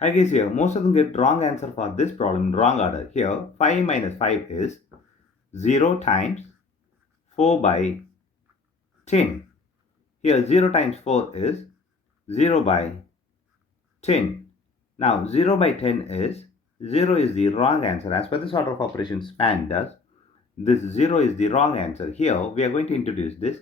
I guess here most of them get wrong answer for this problem in wrong order. Here 5 minus 5 is 0 times 4 by 10. Here 0 times 4 is 0 by 10. Now 0 by 10 is 0 is the wrong answer. As per this order of operations PEMDAS, this 0 is the wrong answer. Here we are going to introduce this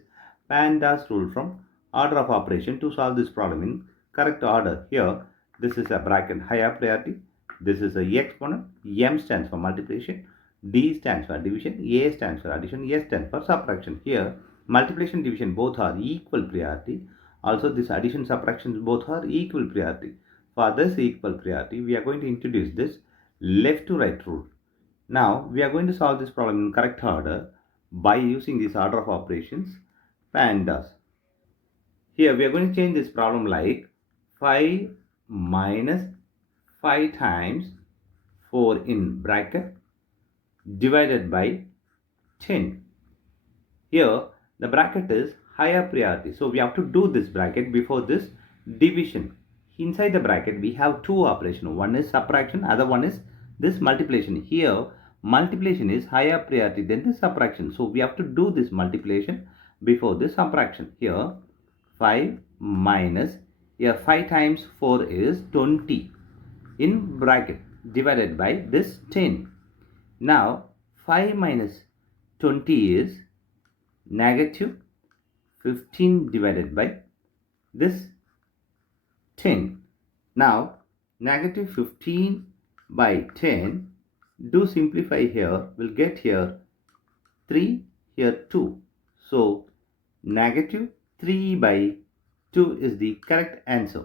PEMDAS rule from order of operation to solve this problem in correct order. Here this is a bracket higher priority. This is a exponent. M stands for multiplication. D stands for division. A stands for addition. S stands for subtraction. Here multiplication division both are equal priority. Also this addition subtraction both are equal priority. For this equal priority, we are going to introduce this left to right rule. Now, we are going to solve this problem in correct order by using this order of operations PEMDAS. Here, we are going to change this problem like 5 minus 5 times 4 in bracket divided by 10. Here, the bracket is higher priority. So, we have to do this bracket before this division. Inside the bracket we have two operations. One is subtraction, other one is this multiplication. Here multiplication is higher priority than the subtraction, so we have to do this multiplication before this subtraction. Here 5 minus, here 5 times 4 is 20 in bracket divided by this 10. Now 5 minus 20 is negative 15 divided by this 10. Now negative 15 by 10, do simplify here, we'll get here 3, here 2. So negative 3 by 2 is the correct answer.